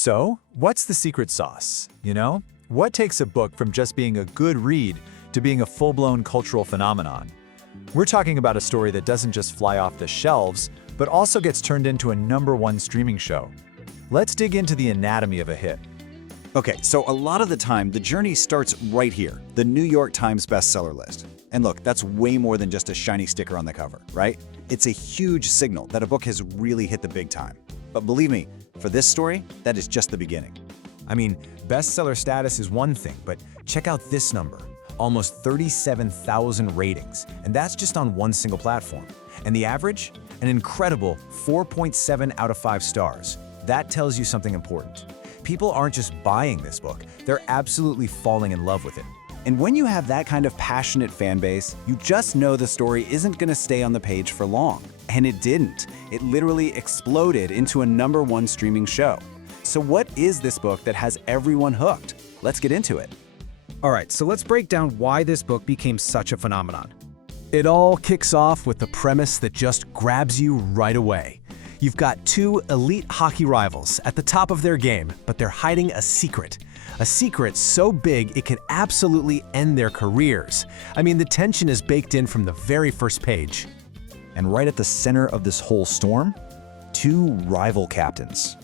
So, what's the secret sauce, you know? What takes a book from just being a good read to being a full-blown cultural phenomenon? We're talking about a story that doesn't just fly off the shelves, but also gets turned into a #1 streaming show. Let's dig into the anatomy of a hit. Okay, so a lot of the time, the journey starts right here, the New York Times bestseller list. And look, that's way more than just a shiny sticker on the cover, right? It's a huge signal that a book has really hit the big time. But believe me, for this story, that is just the beginning. I mean, bestseller status is one thing, but check out this number. Almost 37,000 ratings, and that's just on one single platform. And the average? An incredible 4.7 out of 5 stars. That tells you something important. People aren't just buying this book, they're absolutely falling in love with it. And when you have that kind of passionate fan base, you just know the story isn't going to stay on the page for long. And it didn't. It literally exploded into a #1 streaming show. So what is this book that has everyone hooked? Let's get into it. All right, so let's break down why this book became such a phenomenon. It all kicks off with the premise that just grabs you right away. You've got two elite hockey rivals at the top of their game, but they're hiding a secret. A secret so big it could absolutely end their careers. I mean, the tension is baked in from the very first page. And right at the center of this whole storm, two rival captains.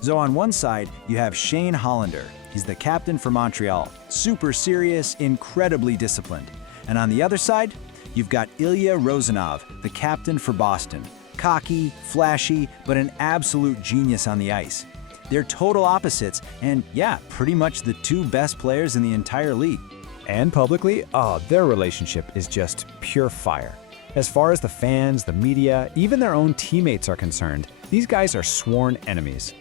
So on one side, you have Shane Hollander. He's the captain for Montreal, super serious, incredibly disciplined. And on the other side, you've got Ilya Rozanov, the captain for Boston. Cocky, flashy, but an absolute genius on the ice. They're total opposites, and yeah, pretty much the two best players in the entire league. And publicly, their relationship is just pure fire. As far as the fans, the media, even their own teammates are concerned, these guys are sworn enemies.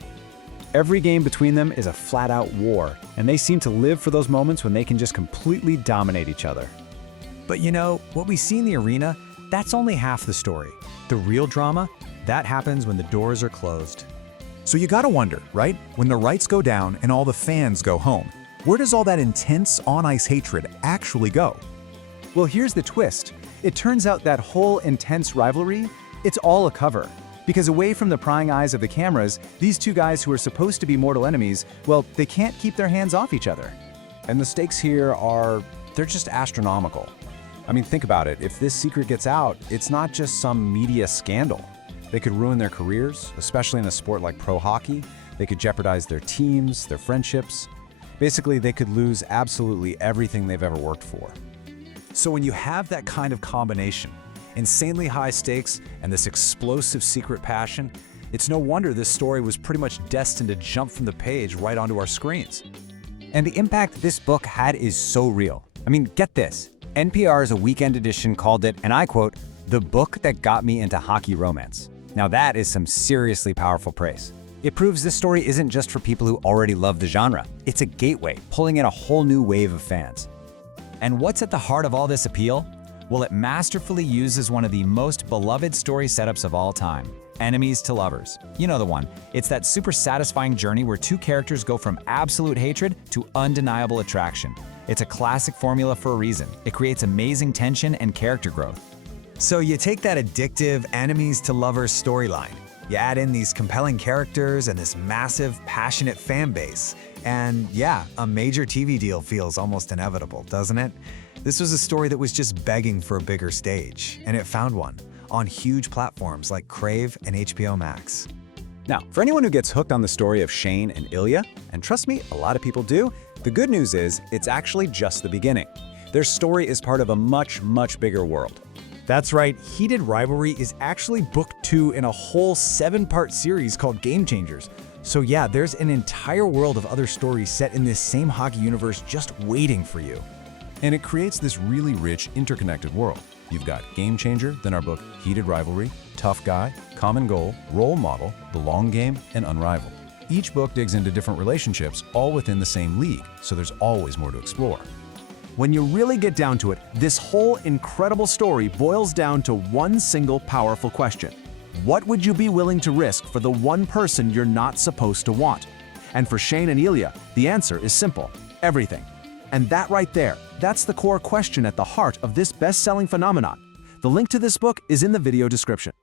Every game between them is a flat-out war, and they seem to live for those moments when they can just completely dominate each other. But you know, what we see in the arena, that's only half the story. The real drama, that happens when the doors are closed. So you gotta wonder, right? When the rights go down and all the fans go home, where does all that intense on-ice hatred actually go? Well, here's the twist. It turns out that whole intense rivalry, it's all a cover. Because away from the prying eyes of the cameras, these two guys who are supposed to be mortal enemies, well, they can't keep their hands off each other. And the stakes here they're just astronomical. I mean, think about it. If this secret gets out, it's not just some media scandal. They could ruin their careers, especially in a sport like pro hockey. They could jeopardize their teams, their friendships. Basically, they could lose absolutely everything they've ever worked for. So when you have that kind of combination, insanely high stakes and this explosive secret passion, it's no wonder this story was pretty much destined to jump from the page right onto our screens. And the impact this book had is so real. I mean, get this. NPR's A Weekend Edition called it, and I quote, "the book that got me into hockey romance." Now that is some seriously powerful praise. It proves this story isn't just for people who already love the genre. It's a gateway, pulling in a whole new wave of fans. And what's at the heart of all this appeal? Well, it masterfully uses one of the most beloved story setups of all time, enemies to lovers. You know the one. It's that super satisfying journey where two characters go from absolute hatred to undeniable attraction. It's a classic formula for a reason. It creates amazing tension and character growth. So you take that addictive enemies to lovers storyline, you add in these compelling characters and this massive, passionate fan base, and yeah, a major TV deal feels almost inevitable, doesn't it? This was a story that was just begging for a bigger stage, and it found one on huge platforms like Crave and HBO Max. Now, for anyone who gets hooked on the story of Shane and Ilya, and trust me, a lot of people do, the good news is it's actually just the beginning. Their story is part of a much, much bigger world. That's right, Heated Rivalry is actually book 2 in a whole 7-part series called Game Changers. So yeah, there's an entire world of other stories set in this same hockey universe just waiting for you. And it creates this really rich, interconnected world. You've got Game Changer, then our book Heated Rivalry, Tough Guy, Common Goal, Role Model, The Long Game, and Unrivaled. Each book digs into different relationships, all within the same league, so there's always more to explore. When you really get down to it, this whole incredible story boils down to one single powerful question. What would you be willing to risk for the one person you're not supposed to want? And for Shane and Ilya, the answer is simple: everything. And that right there, that's the core question at the heart of this best-selling phenomenon. The link to this book is in the video description.